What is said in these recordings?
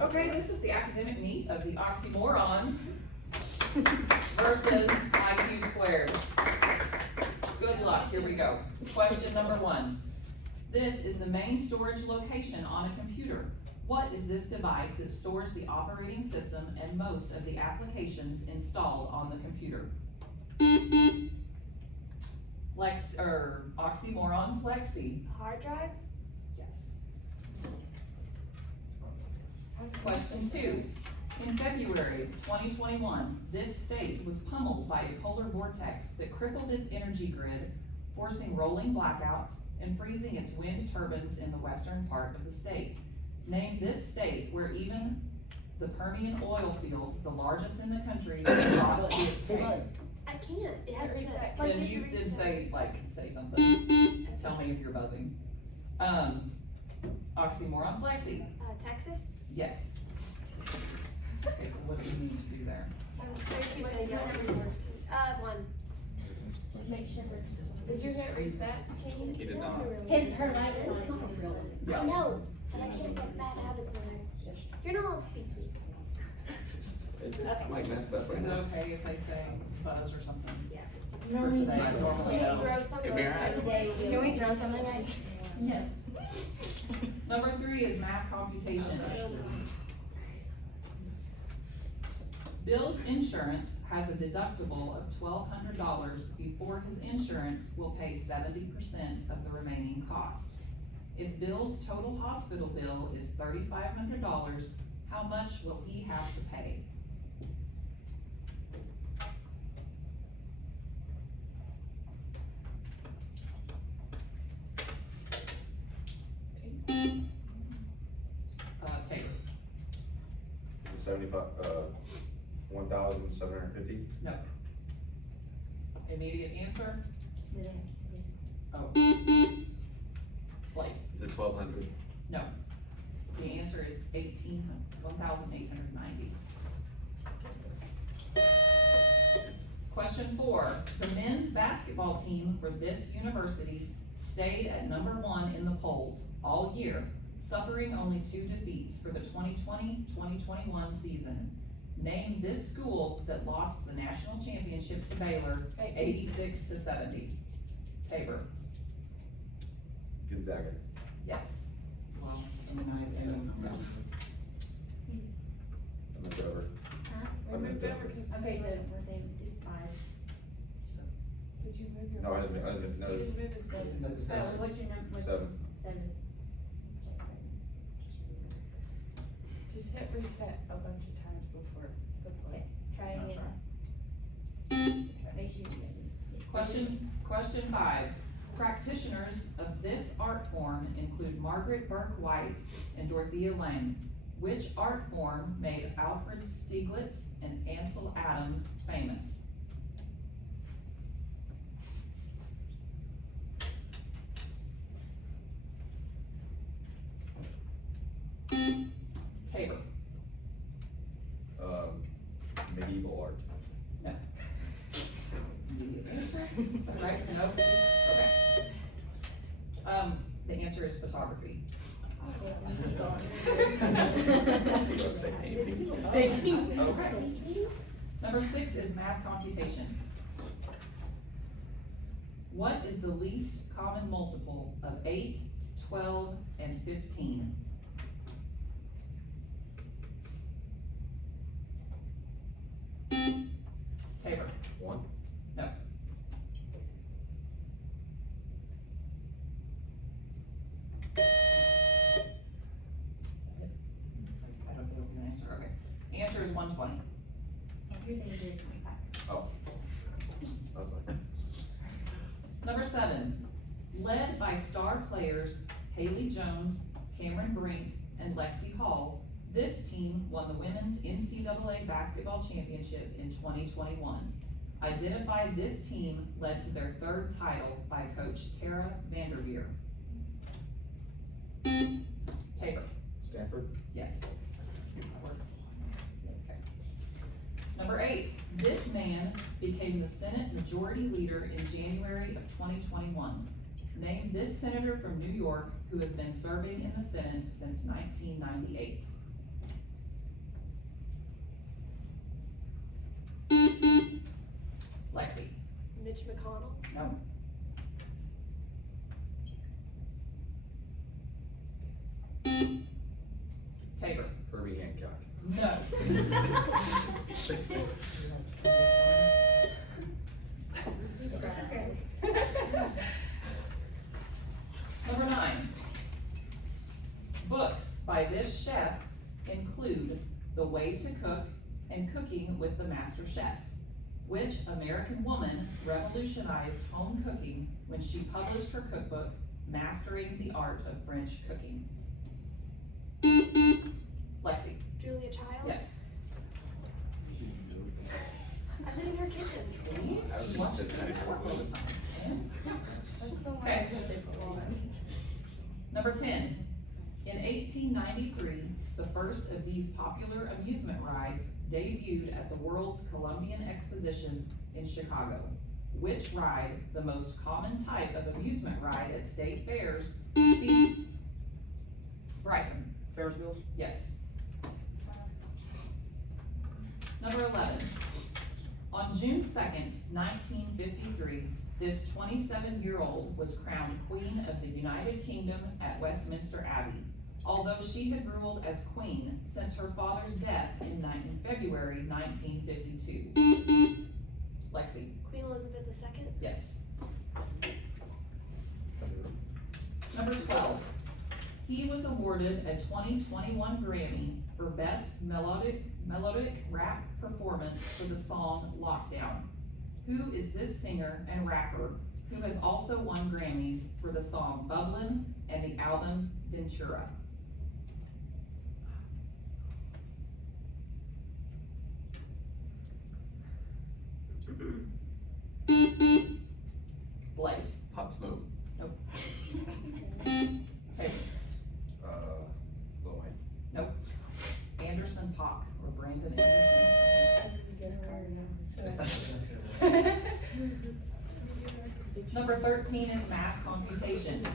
Okay, this is the academic meat of the oxymorons versus IQ squared. Good luck, here we go. Question number 1. This is the main storage location on a computer. What is this device that stores the operating system and most of the applications installed on the computer? Oxymorons, Lexi. Hard drive? Yes. Question 2. In February 2021, this state was pummeled by a polar vortex that crippled its energy grid, forcing rolling blackouts and freezing its wind turbines in the western part of the state. Name this state where even the Permian oil field, the largest in the country, lost its tank. I can't. It has to Reset. like Then if you reset. did say something. Tell me if you're buzzing. Oxymorons, Lexi. Texas? Yes. Okay, so what do we need to do there? I was afraid she was gonna go. 1. Make sure. Did you hit reset? He did not. Her light is on. Yeah. I know, but I can't get bad habits when you're not allowed to speak to me. Okay. Like messed up right Is it now. okay if they say buzz or something? Yeah. For today, I normally Just don't. throw something It'd be alright. today. Can we throw something? No. Number 3 is math computation. Bill's insurance has a deductible of $1,200 before his insurance will pay 70% of the remaining cost. If Bill's total hospital bill is $3,500, how much will he have to pay? Taylor. 1,750. No. Immediate answer? Oh. Place. Is it 1,200? No. The answer is 1,890. Question 4. The men's basketball team for this university stayed at number 1 in the polls all year, suffering only 2 defeats for the 2020-2021 season. Name this school that lost the national championship to Baylor 86-70. Tabor. Gonzaga. Yes. Well, I mean, I assume, no. I'm a Dover. We moved over because. Okay, so it's the same, it's 5. Did you move your? No, I didn't know. You just moved his bed. That's Oh, What's your number? 7. 7. Just hit reset a bunch of times before. Okay, try I'll again. Make sure you get it. Question 5. Practitioners of this art form include Margaret Burke White and Dorothea Lange. Which art form made Alfred Stieglitz and Ansel Adams famous? Tabor. Medieval art. No. Immediate answer? Is that right? No? Okay. The answer is photography. Let's say painting. Okay. Number 6 is math computation. What is the least common multiple of 8, 12, and 15? Tabor. 1. No. I don't know the answer, okay. Answer is 120. Oh. I was like, Number 7, led by star players Haley Jones, Cameron Brink, and Lexi Hall, this team won the Women's NCAA Basketball Championship in 2021. Identify this team led to their 3rd title by Coach Tara Vanderveer. Tabor. Stanford. Yes. Okay. Number 8, this man became the Senate Majority Leader in January of 2021. Name this senator from New York who has been serving in the Senate since 1998. McConnell. No. Tabor. Herbie Hancock. No. Number 9. Books by this chef include The Way to Cook and Cooking with the Master Chefs. Which American woman revolutionized home cooking when she published her cookbook, Mastering the Art of French Cooking? Lexi. Julia Child. Yes. I've seen her kitchen. See? I was She gonna watches say it that. all the time. That's the one I Okay. was gonna say football. Number 10. In 1893, the first of these popular amusement rides debuted at the World's Columbian Exposition in Chicago. Which ride, the most common type of amusement ride at state fairs, Bryson. Ferris wheels? Yes. Number 11. On June 2nd, 1953, this 27-year-old was crowned Queen of the United Kingdom at Westminster Abbey, although she had ruled as queen since her father's death in February 1952. Lexi. Queen Elizabeth II. Yes. Number 12. He was awarded a 2021 Grammy for Best Melodic Rap Performance for the song Lockdown. Who is this singer and rapper who has also won Grammys for the song Bubblin' and the album Ventura? Blaze. Pop Smoke. Nope. Taylor. Lil Wayne. Nope. Anderson Paak or Brandon Anderson. Number 13 is math computation.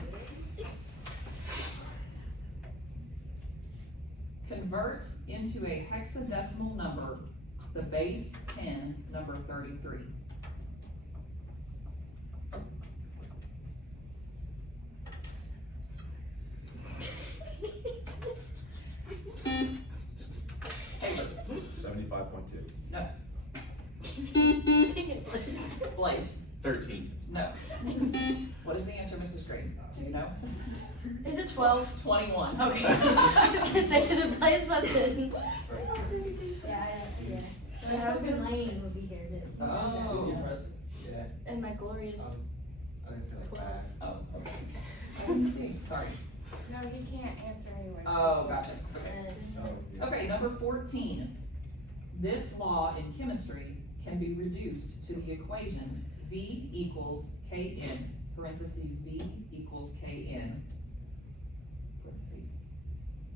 Convert into a hexadecimal number the base 10 number 33. Taylor. 75.2. No. Blaze. 13. No. What is the answer, Mrs. Green? Do you know? Is it 12? 21. Okay. I was gonna say, cause it plays busted. Yeah. And I was in Lane will be here too. Oh. Yeah. And my glorious. I didn't say like 12. that. Oh, okay. Let me see, sorry. No, he can't answer anyway. Oh, gotcha, okay. And Oh, yeah. Okay, number 14. This law in chemistry can be reduced to the equation V equals Kn, parentheses V equals Kn, parentheses.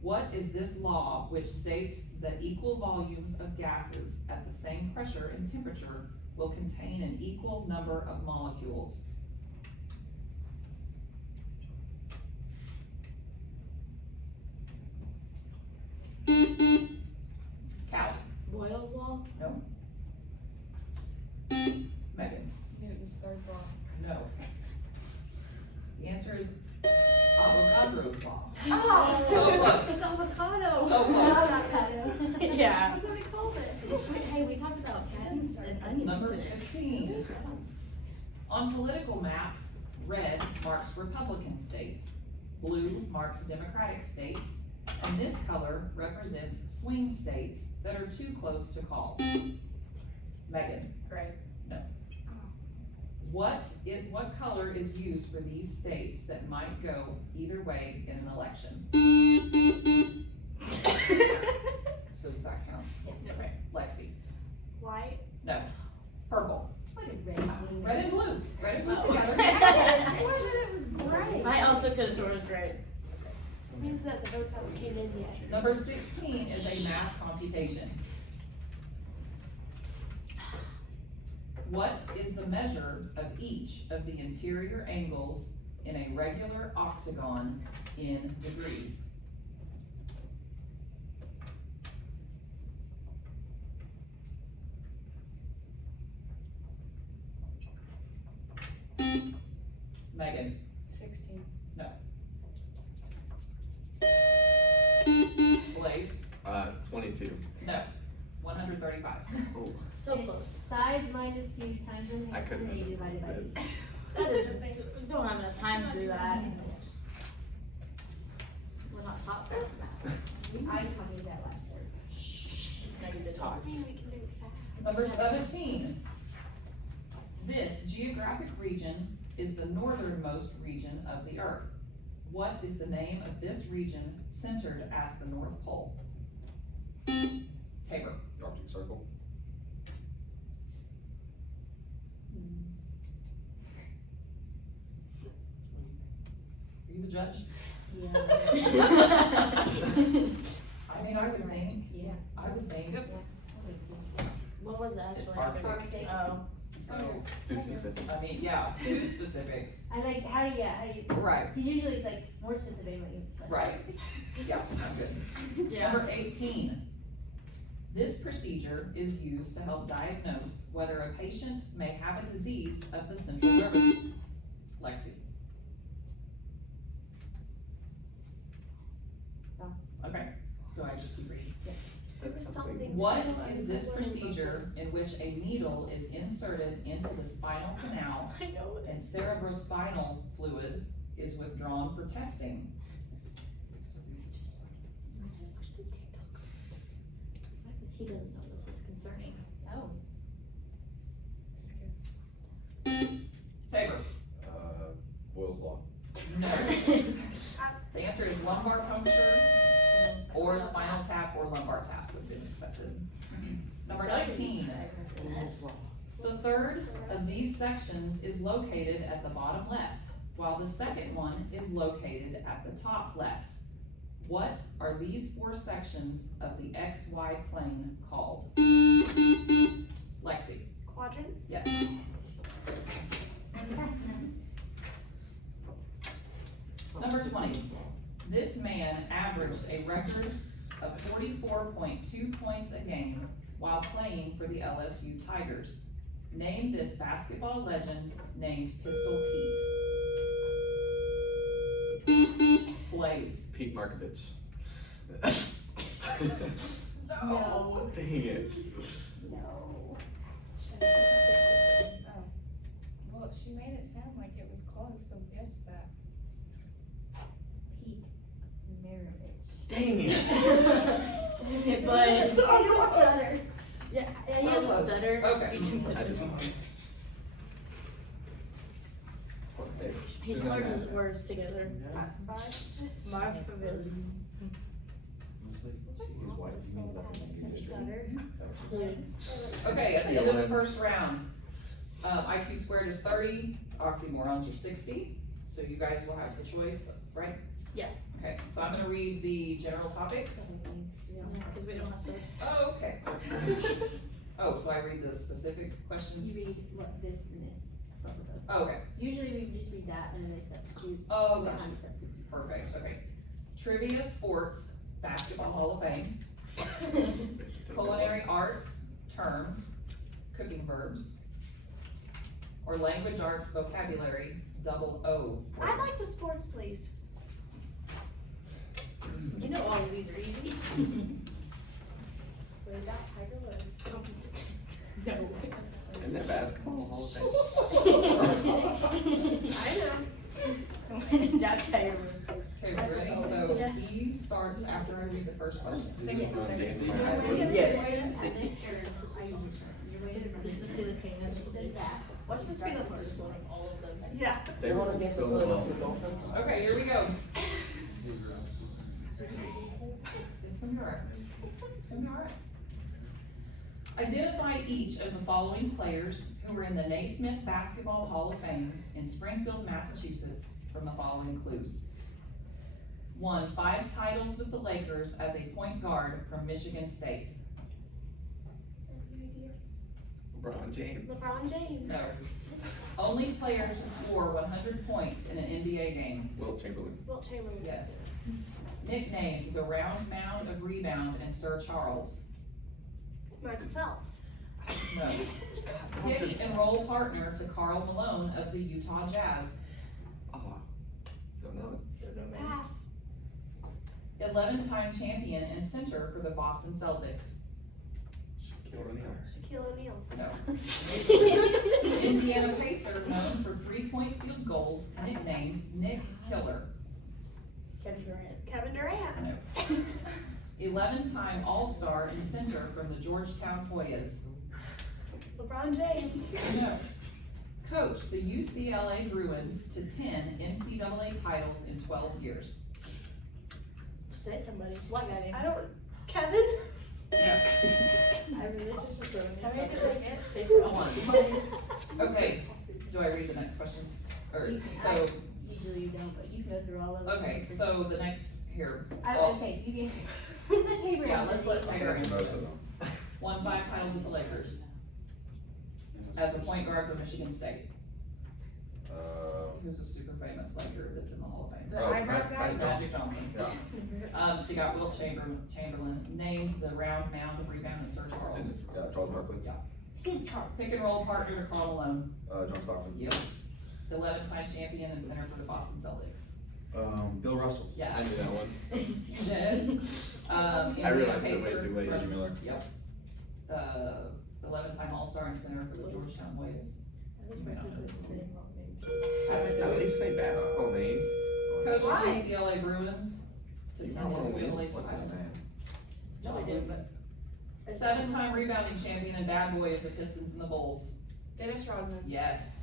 What is this law which states that equal volumes of gases at the same pressure and temperature will contain an equal number of molecules? Callie. Boyle's Law? No. Megan. Newton's third law. No. The answer is Avogadro's law. Oh! So close. It's avocado. So close. Avocado. Yeah. That's what we called it. Hey, we talked about cats and onions Number today. 15. On political maps, red marks Republican states, blue marks Democratic states, and this color represents swing states that are too close to call. Megan. Gray. What color is used for these states that might go either way in an election? So does that count? Okay, Lexi. White. No. Purple. What a red one. Red and blue. Red and blue Oh. together. I swear that it was gray. I also could have sworn it was great. Means that the votes haven't came in yet. Number 16 is a math computation. What is the measure of each of the interior angles in a regular octagon in degrees? 22. No, 135. Oh. So close. Sides minus 2 times I couldn't A have divided by done B. That is, don't have enough time to do that. We're not top class math. I taught you that last year. It's gonna be the top. I mean, we can do it fast. Number 17. This geographic region is the northernmost region of the Earth. What is the name of this region centered at the North Pole? Tabor. The Arctic Circle. Are you the judge? Yeah. I mean, I would think, Yeah. I would think. What was the actual Arctic. answer? Oh. So, Too specific. I mean, yeah, too specific. I like, how do you, Right, because usually it's like more specific when you. right. Yeah, I'm good. Yeah. Number 18. This procedure is used to help diagnose whether a patient may have a disease of the central nervous system. Lexi. Okay, so I just keep reading. Something. What is this procedure in which a needle is inserted into the spinal canal I know it. and cerebrospinal fluid is withdrawn for testing? He doesn't know this is concerning. Oh. Tabor. Boyle's Law. No. The answer is lumbar puncture or spinal tap or lumbar tap would have been accepted. Number 19. The third of these sections is located at the bottom left, while the second one is located at the top left. What are these 4 sections of the XY plane called? Lexi. Quadrants? Yes. Number 20. This man averaged a record of 44.2 points a game while playing for the LSU Tigers. Name this basketball legend named Pistol Pete. Blaze. Pete Markovich. No, dang it. No. Well, she made it sound like it was close, so guess that. Pete Maravich. Dang it. It was. Stutter. Yeah, he has a stutter. Okay. I did not. He slurs his words together. Markovich. He's white. He means nothing. Dude. Okay, at the end of the first round, IQ squared is 30, oxymorons are 60. So you guys will have the choice, right? Yeah. Okay, so I'm gonna read the general topics. Yeah, because we don't have subs. Oh, okay. Oh, so I read the specific questions? You read what this and this. Both of those. Oh, okay. Usually we just read that and then they substitute. Oh, We gotcha. don't have to substitute. Perfect, okay. Trivia, sports, basketball Hall of Fame, culinary arts, terms, cooking verbs, or language arts vocabulary, double O words. I'd like the sports, please. You know all of these are easy. What about Tiger Woods? No. Isn't that basketball Hall of Fame? I know. That's how you're going to. Okay, we're ready? So Yes. he starts after I read the first question. 60. Yes. 60. Just to see the payments. Watch this be the first one of all of them. Yeah. They were so low. Okay, here we go. It's gonna be alright. It's gonna be alright. Identify each of the following players who were in the Naismith Basketball Hall of Fame in Springfield, Massachusetts from the following clues. Won 5 titles with the Lakers as a point guard from Michigan State. LeBron James. LeBron James. No. Only player to score 100 points in an NBA game. Wilt Chamberlain. Wilt Chamberlain. Yes. Nicknamed the Round Mound of Rebound and Sir Charles. Michael Phelps. No. Pick and roll partner to Karl Malone of the Utah Jazz. Don't know it. Pass. 11-time champion and center for the Boston Celtics. Shaquille O'Neal. Shaquille O'Neal. No. Indiana Pacer known for 3-point field goals, nicknamed Nick Killer. Kevin Durant. Kevin Durant. No. 11-time All-Star and center from the Georgetown Hoyas. LeBron James. No. Coached the UCLA Bruins to 10 NCAA titles in 12 years. Say somebody. What guy name? I don't. Kevin. No. I religious was throwing How many did they get? Stay for One. Okay, do I read the next questions? Or, so, Usually you don't, but you can go through all of them. okay, so the next, here. Okay, you can. It's a Tabor. Yeah, let's let Tabor That's answer. most of them. Won 5 titles with the Lakers as a point guard for Michigan State. Who's a super famous Laker that's in the Hall of Fame. The Oh, eyebrow Magic guy? Johnson. Magic Johnson. Yeah. She got Wilt Chamberlain named the round mound of rebound and Sir Charles. Yeah, Charles Barkley. Steve Charles. Pick and roll partner to Karl Malone. John Stockton. Yep. The 11-time champion and center for the Boston Celtics. Bill Russell. Yes. I knew that one. You did. I realized it way Pacer. too late. Reggie Miller. Yep. 11-time All-Star and center for the Georgetown Hoyas. At least say basketball names. Coached the Why? UCLA Bruins to You 10 might wanna win. NCAA What's his titles. name? No, I did, but. 7-time rebounding champion and bad boy of the Pistons and the Bulls. Dennis Rodman. Yes.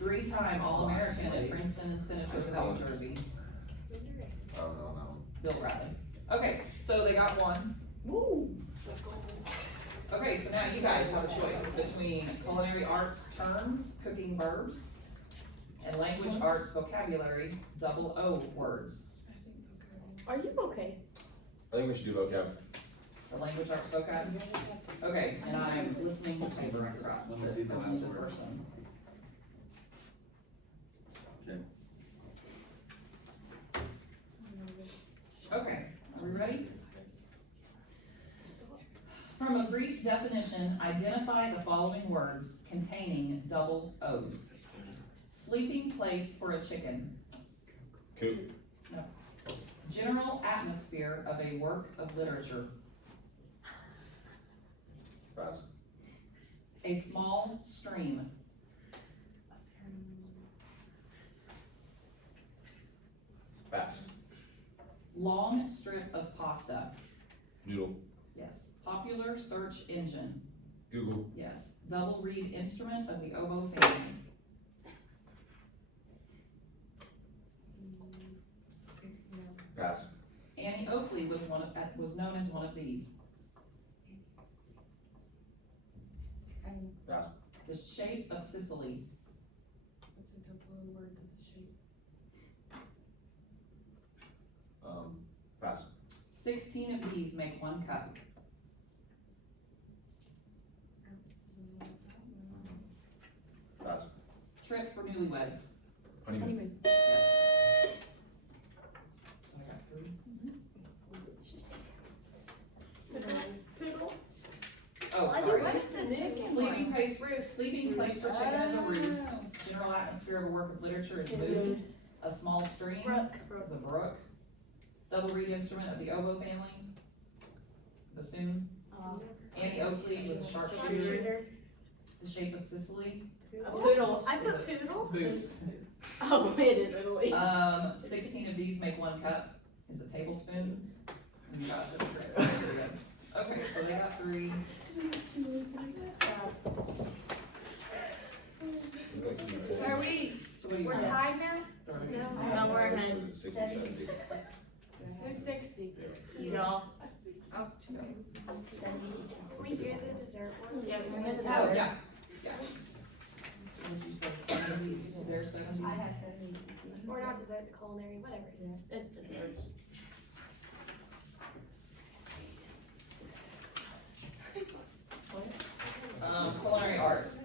3-time All-American at Princeton and Senator for New Jersey. I don't know that one. Bill Riley. Okay, so they got one. Woo. Okay, so now you guys have a choice between culinary arts terms, cooking verbs, and language arts vocabulary, double O words. Are you okay? I think we should do vocab. The language arts vocab? Okay, and I'm listening to Tabor and Scott. Let me see the last word. Person. Okay, are we ready? From a brief definition, identify the following words containing double O's. Sleeping place for a chicken. Coop. General atmosphere of a work of literature. Pass. A small stream. Pass. Long strip of pasta. Noodle. Yes. Popular search engine. Google. Yes. Double reed instrument of the oboe family. Pass. Annie Oakley was known as one of these. Pass. The shape of Sicily. What's a double word that's a shape? Pass. 16 of these make 1 cup. Pass. Trip for newlyweds. Honeymoon. Yes. So I got 3. Poodle. Oh, Why sorry. what is the chicken Sleeping one? place for chicken is a roost. General atmosphere of a work of literature is mood. A small stream Brook. is a brook. Double reed instrument of the oboe family. Bassoon. Annie Oakley was a sharpshooter. Sharpshooter. The shape of Sicily. A poodle. I put poodle. Boot. Oh, it is Italy. 16 of these make 1 cup is a tablespoon. And you got the trip. Okay, so they got 3. So are we, So what do you we're have? tied now? No, we're in 60, 70. 70. Who's 60? You know. Oh, Can we hear the dessert ones? Yeah, we hear the Oh, dessert. yeah. Yeah. Would you say 70? So they're 70? I have 70. Or not dessert, the culinary, whatever it is. It's desserts. Culinary arts.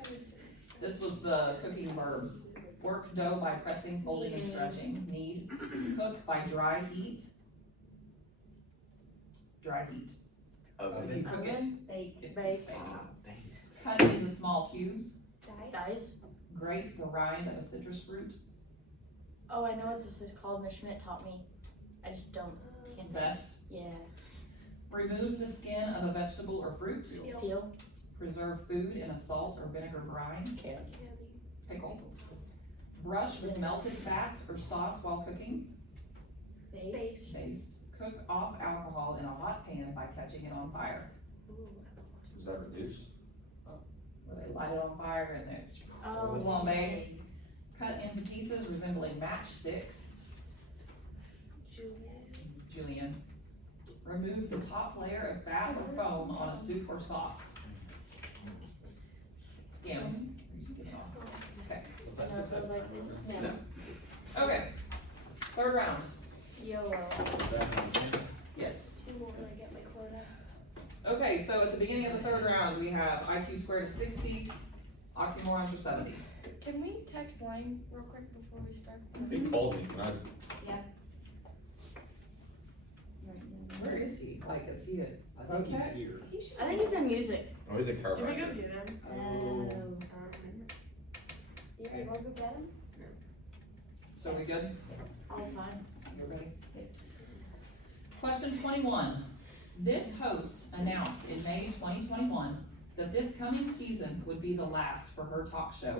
This was the cooking verbs. Work dough by pressing, folding, and stretching. Knead. Cook by dry heat. Dry heat. If you cook it, Bake. it Bake. cut it into small cubes. Dice. Grate the rind of a citrus fruit. Oh, I know what this is called. Miss Schmidt taught me. I just don't. Zest. Yeah. Remove the skin of a vegetable or fruit. Peel. Preserve food in a salt or vinegar brine. Pickle. Brush with melted fats or sauce while cooking. Base. Baste. Cook off alcohol in a hot pan by catching it on fire. Is that reduced? Where they light it on fire and it's Oh. flambe. Cut into pieces resembling matchsticks. Julienne. Remove the top layer of fat or foam on a soup or sauce. Skim. You skim it off. Okay. What's No, that so I was like, specific? this is now. Okay. Third round. YOLO. Yes. 2 more and I get my quota. Okay, so at the beginning of the third round, we have IQ squared is 60, oxymorons are 70. Can we text line real quick before we start? He called me, can I? Where is he? Like, is he at I think he's Protect? here. He should I think he's in music. Oh, he's a Did we go chiropractor. get him? No. Yeah, you wanna go get him? So we good? All the time. Everybody? Question 21. This host announced in May 2021 that this coming season would be the last for her talk show.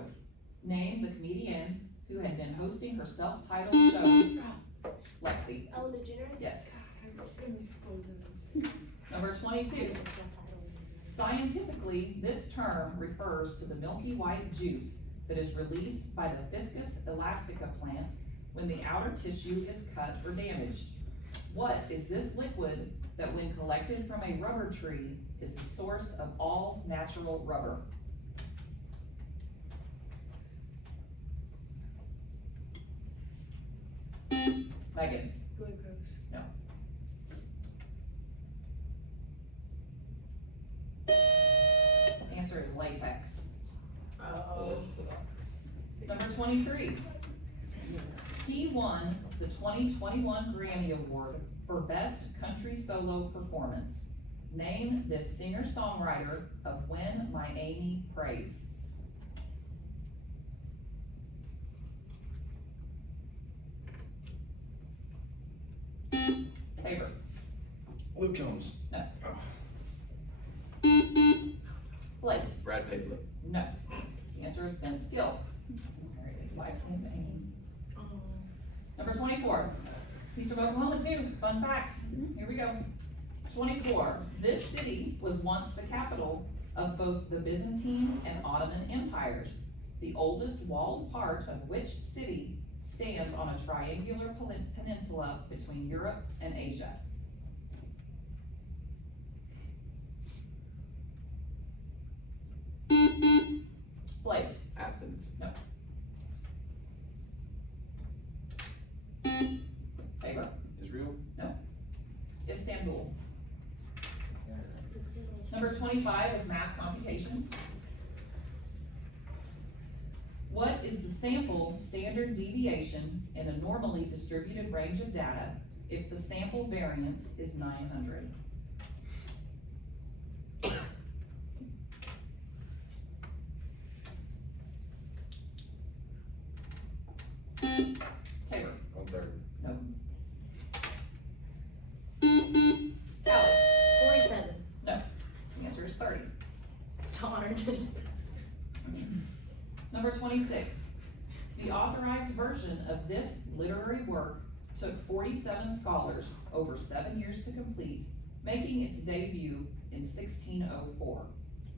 Name the comedian who had been hosting her self-titled show. Lexi. Ellen DeGeneres? Yes. Number 22. Scientifically, this term refers to the milky white juice that is released by the Fiscus elastica plant when the outer tissue is cut or damaged. What is this liquid that when collected from a rubber tree is the source of all natural rubber? Megan. Glucose. Answer is latex. Oh. Number 23. He won the 2021 Grammy Award for Best Country Solo Performance. Name this singer-songwriter of When My Amy Prays. Tabor. Luke Combs. Place. Brad Paisley. No. The answer is Ben Skill. Sorry, his wife's name Amy. Number 24. He's from Oklahoma too. Fun fact. Here we go. 24. This city was once the capital of both the Byzantine and Ottoman empires. The oldest walled part of which city stands on a triangular peninsula between Europe and Asia. Place. Athens. Tabor. Israel. Istanbul. Number 25 is math computation. What is the sample standard deviation in a normally distributed range of data if the sample variance is 900? Tabor. 1/3. No. Allie. 47. The answer is 30. Darn. Number 26. The authorized version of this literary work took 47 scholars over 7 years to complete, making its debut in 1604.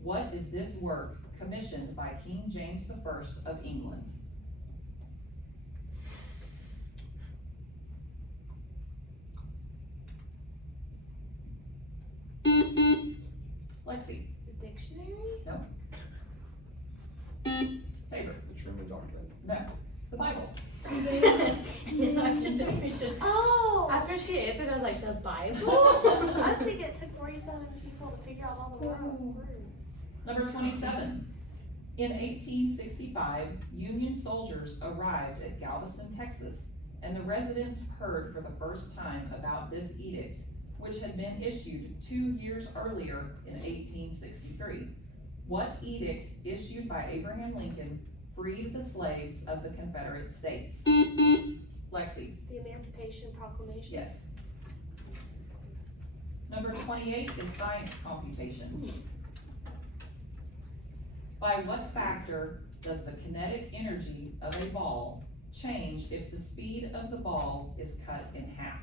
What is this work commissioned by King James I of England? Lexi. The dictionary? Tabor. The Truman Doctrine. No. The Bible. Oh! After she answered, I was like, the Bible? I was thinking it took 47 people to figure out all the words. Number 27. In 1865, Union soldiers arrived at Galveston, Texas, and the residents heard for the first time about this edict, which had been issued 2 years earlier in 1863. What edict issued by Abraham Lincoln freed the slaves of the Confederate States? Lexi. The Emancipation Proclamation. Yes. Number 28 is science computation. By what factor does the kinetic energy of a ball change if the speed of the ball is cut in half?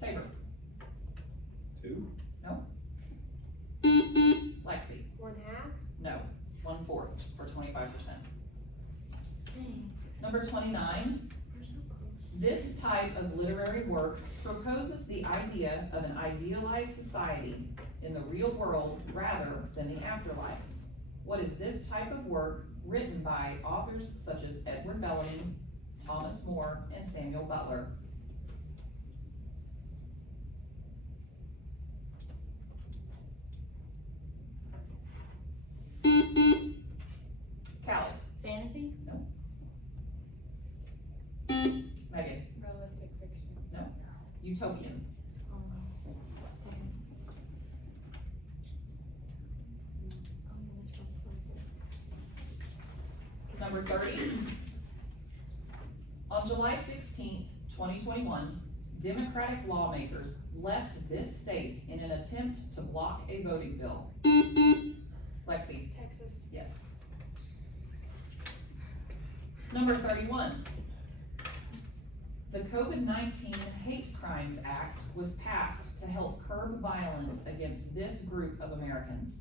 Tabor, 2? Lexi, 1/2? no, 1/4 or 25%. Dang, Number 29, we're so close. this type of literary work proposes the idea of an idealized society in the real world rather than the afterlife. What is this type of work written by authors such as Edward Bellamy, Thomas More, and Samuel Butler? Callie, Fantasy? Megan, Realistic fiction. Utopian. Oh, no. Which one's closer? Number 30. On July 16th, 2021, Democratic lawmakers left this state in an attempt to block a voting bill. Lexi, Texas. yes. Number 31. The COVID-19 Hate Crimes Act was passed to help curb violence against this group of Americans.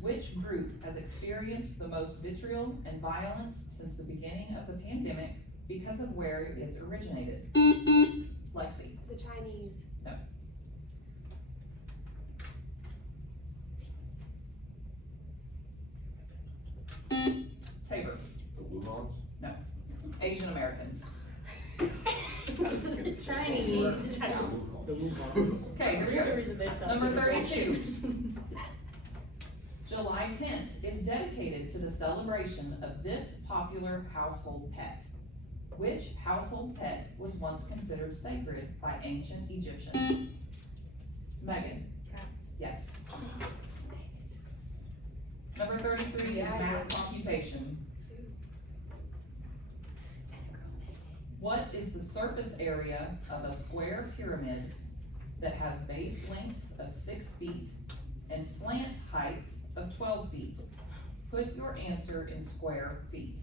Which group has experienced the most vitriol and violence since the beginning of the pandemic because of where it is originated? Lexi, The Chinese. Tabor, The Wugons? Asian Americans. Chinese. The Wugons. Okay, here we go. Number 32. July 10th is dedicated to the celebration of this popular household pet. Which household pet was once considered sacred by ancient Egyptians? Megan, Cats. yes. Number 33 is math computation. What is the surface area of a square pyramid that has base lengths of 6 feet and slant heights of 12 feet? Put your answer in square feet.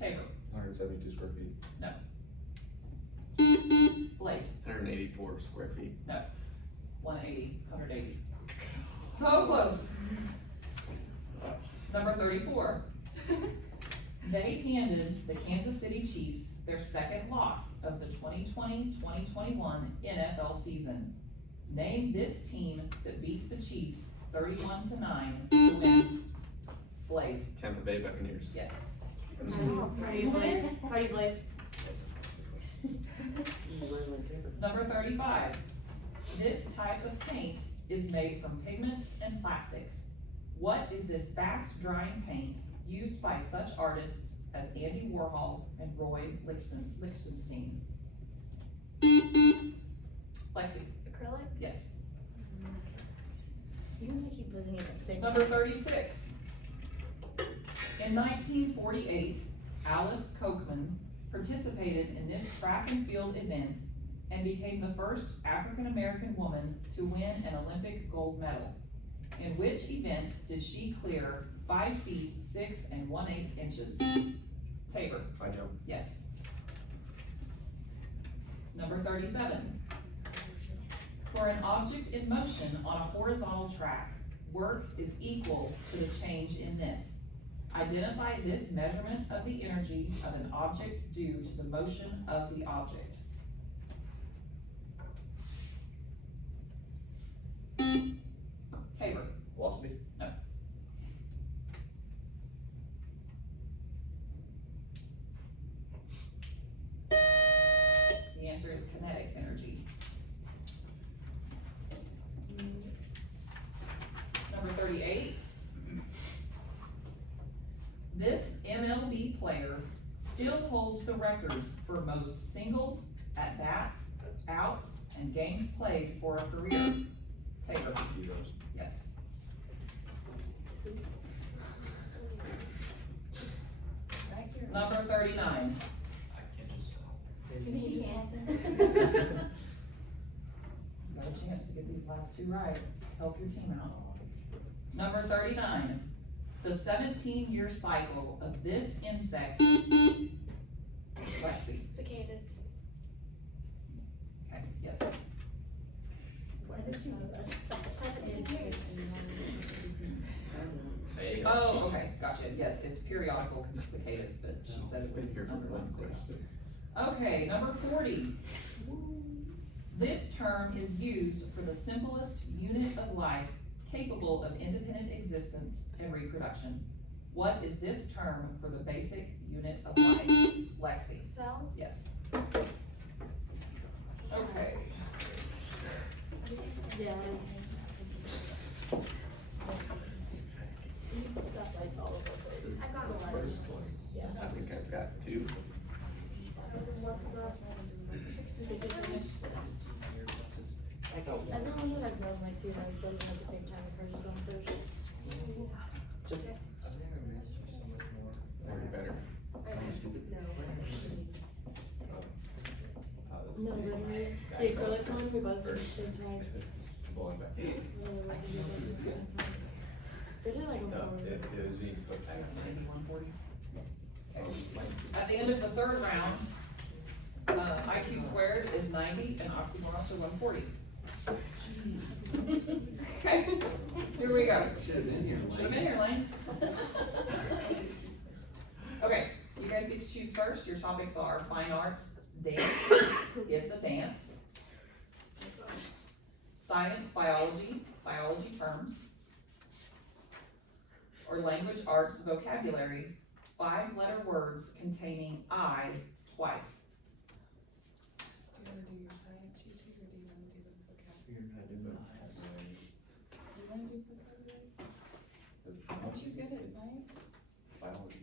Tabor, 172 square feet. Blaze, 184 square feet. 180, 180. So close. Number 34. They handed the Kansas City Chiefs their second loss of the 2020-2021 NFL season. Name this team that beat the Chiefs 31-9 to win. Blaze, Tampa Bay Buccaneers. yes. How do you place? How do you place? Number 35. This type of paint is made from pigments and plastics. What is this fast drying paint used by such artists as Andy Warhol and Roy Lichtenstein? Lexi, Acrylic? yes. You want to keep losing it at the same time. Number 36. In 1948, Alice Kochman participated in this track and field event and became the first African-American woman to win an Olympic gold medal. In which event did she clear 5 feet 6 1/8 inches? Tabor, High jump. yes. Number 37. For an object in motion on a horizontal track, work is equal to the change in this. Identify this measurement of the energy of an object due to the motion of the object. Tabor, Velocity? the answer is kinetic energy. Number 38. This MLB player still holds the records for most singles, at-bats, outs, and games played for a career. Taylor, Zeros. yes. Right here. Number 39. Finish it. Got a chance to get these last two right. Help your team out. Number 39. The 17-year cycle of this insect. Lexi. Cicadas. Okay, yes. Why did you know that? 17 years. Hey, Oh, okay, gotcha. Yes, it's periodical because it's cicadas, but she said it was number one. Okay, number 40. This term is used for the simplest unit of life capable of independent existence and reproduction. What is this term for the basic unit of life? Lexi. Cell. Yes. Okay. Yeah. Got like all of those. I've got a lot. First one. Yeah. I think I've got two. I don't know that I've known my two and I've done them at the same time, if hers is on first. Maybe better. No, literally, the acrylic one, we buzzed at the same time. Blowing back. They did like No, a forward. it was being put back. Maybe 140? At the end of the third round, IQ squared is 90 and oxymorons are 140. Okay, here we go. Should've been here. Should've been here, Lane. Okay, you guys get to choose first. Your topics are fine arts, dance, it's a dance, science, biology, biology terms, or language arts, vocabulary, 5-letter words containing I twice. Do you wanna do your science, you two, or do you wanna do the vocabulary? You're not doing Do you wanna do vocabulary? Aren't you good at science? biology.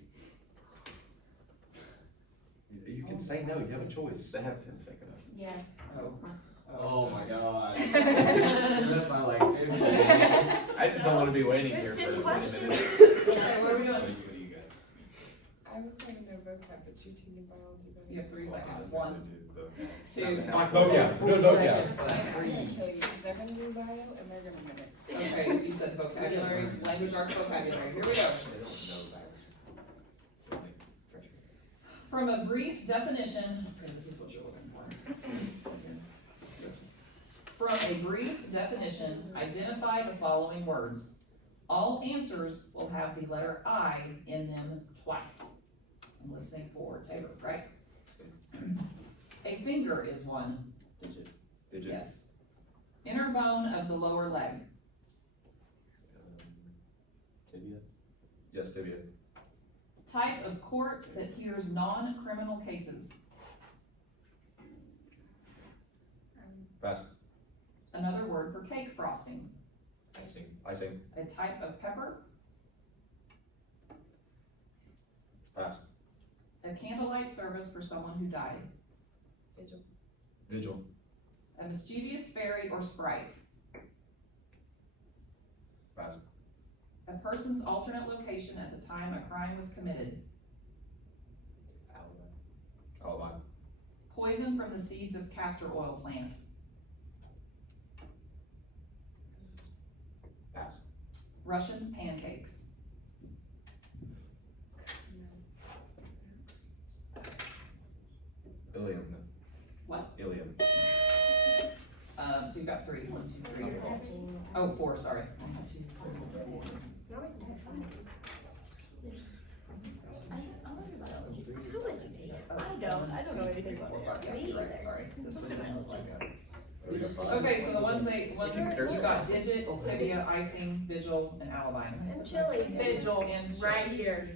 You can say no, you have a choice. They have 10 seconds. Yeah. Oh my god. That's my like 50 minutes. I just don't wanna be waiting here There's for 10 20 minutes. Okay, what are we doing? What do you got? I would wanna know vocab, but you two need biology better. You have 3 Well, I seconds. was 1, gonna do the- 2. Vocab, no, vocab. I'm gonna kill you, 'cause they're gonna do bio and they're gonna win it. Okay, so you said vocabulary, language arts, vocabulary. Here we go. They don't know that. Like, freshman. From a brief definition, okay, this is what you're looking for. From a brief definition, identify the following words. All answers will have the letter I in them twice. I'm listening for Taylor, right? A finger is one. Digit. Yes. Inner bone of the lower leg. Tibia? Yes, tibia. Type of court that hears non-criminal cases. Pass. Another word for cake frosting. Icing. Icing. A type of pepper. Pass. A candlelight service for someone who died. Vigil. Vigil. A mischievous fairy or sprite. Pass. A person's alternate location at the time a crime was committed. Alibi. Poison from the seeds of castor oil plant. Pass. Russian pancakes. Ilium. What? Ilium. So you've got 3. 1, 2, 3. Oh, 4, sorry. 1, 2, 3, 4. I don't know anything about it. Me either. Sorry. This one didn't look like that. We got 5. Okay, so the ones you got digit, tibia, icing, vigil, and alibi. And chili. Vigil, And right here.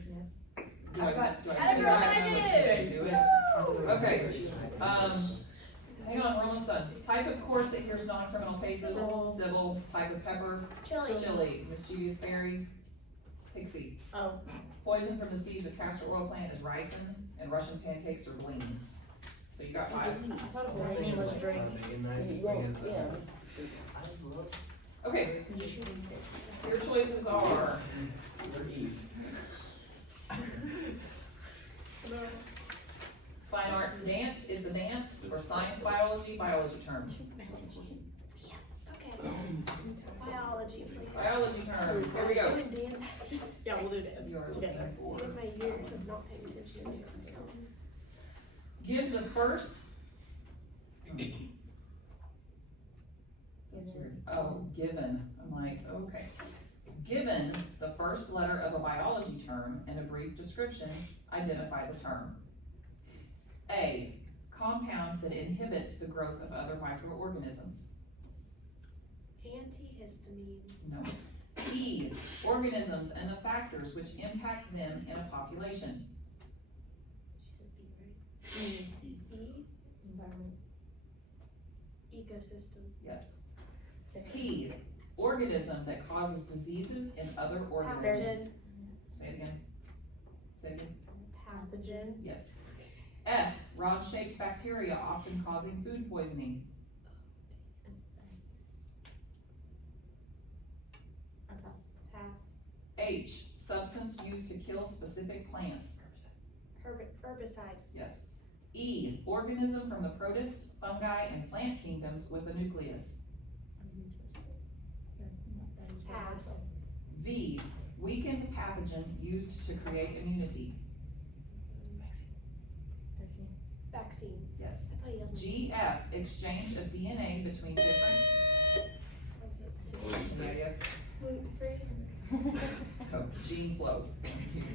Do I got- do I Atta say girl, that? I did. Okay, do it. Okay, hang on, we're almost done. Type of court that hears non-criminal cases, civil, type of pepper, Chili. chili, mischievous fairy, pixie. Oh, Poison from the seeds of castor oil plant is ricin, and Russian pancakes are bling. So So you got 5. I thought it was name was drink. Okay, your choices are fine arts dance, it's a dance, or science biology term. Okay. Biology, please. Biology terms, here we go. Doing dance. Yeah, we'll do dance. You are Okay. looking See for, if my years of not paying attention. give the first. That's weird. Oh, given, I'm like, okay. Given the first letter of a biology term and a brief description, identify the term. A, compound that inhibits the growth of other microorganisms. Antihistamine. No. E, organisms and the factors which impact them in a population. She said B, right? E. Environment. Ecosystem. Yes. P, organism that causes diseases in other organisms. Pathogen. Say it again. Say it again. Pathogen. Yes. S, rod-shaped bacteria often causing food poisoning. Pass. H, substance used to kill specific plants. Herbicide. Yes. E, organism from the protist, fungi, and plant kingdoms with a nucleus. Pass. V, weakened pathogen used to create immunity. Vaccine. Yes. I thought you had. GF, exchange of DNA between different. What's it? Any idea? Gluten-free. Oh, gene flow.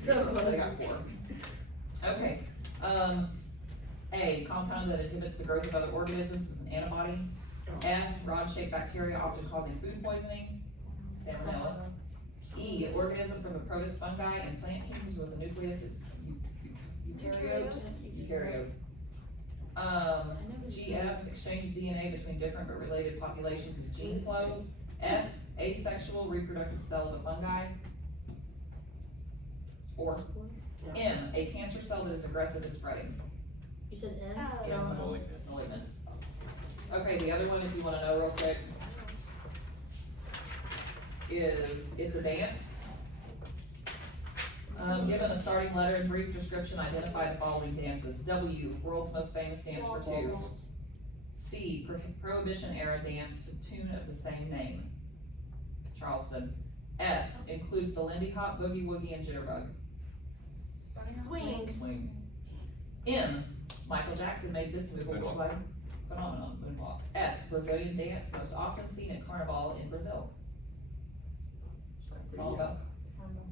So close. I got 4. Okay, A, compound that inhibits the growth of other organisms is an antibody. S, rod-shaped bacteria often causing food poisoning, salmonella. E, organism from the protist, fungi, and plant kingdoms with a nucleus is eukaryote. Eukaryote. GF, exchange of DNA between different but related populations is gene flow. S, asexual reproductive cell of fungi. Spore. M, a cancer cell that is aggressive in spreading. You said N? Oh. Yeah. Malignant. Okay, the other one, if you wanna know real quick, is it's a dance. Given a starting letter and brief description, identify the following dances. W, world's most famous dance for 2. C, Prohibition era dance to tune of the same name. Charleston. S, includes the Lindy Hop, Boogie Woogie, and Jitterbug. Swing. Swing. M, Michael Jackson made this movable Moonwalk. phenomenon, moonwalk. S, Brazilian dance most often seen at Carnival in Brazil. Samba.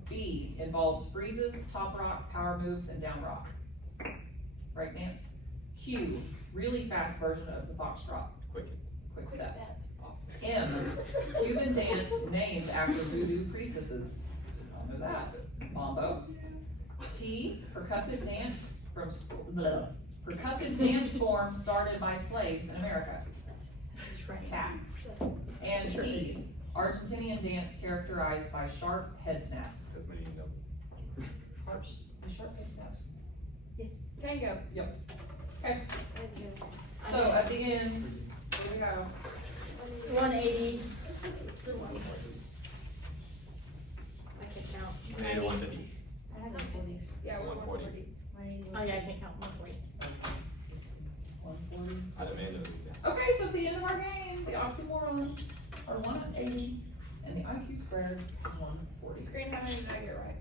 B, involves freezes, top rock, power moves, and down rock. Breakdance. Q, really fast version of the foxtrot. Quick. Quick Quick step. step. M, Cuban dance named after voodoo priestesses. I know that. Mambo. T, percussive dance form started by slaves in America. Tap. And T, Argentinian dance characterized by sharp head snaps. As many know. The sharp head snaps. Tango. Okay, so at the end, here we go. 180. I can count. And 150. I have 140. Yeah, 140. Oh yeah, I can't count 140. 140. I demanded it. Okay, so at the end of our game, the oxymorons are 180, and the IQ squared is 140. Screen, how many did I get right?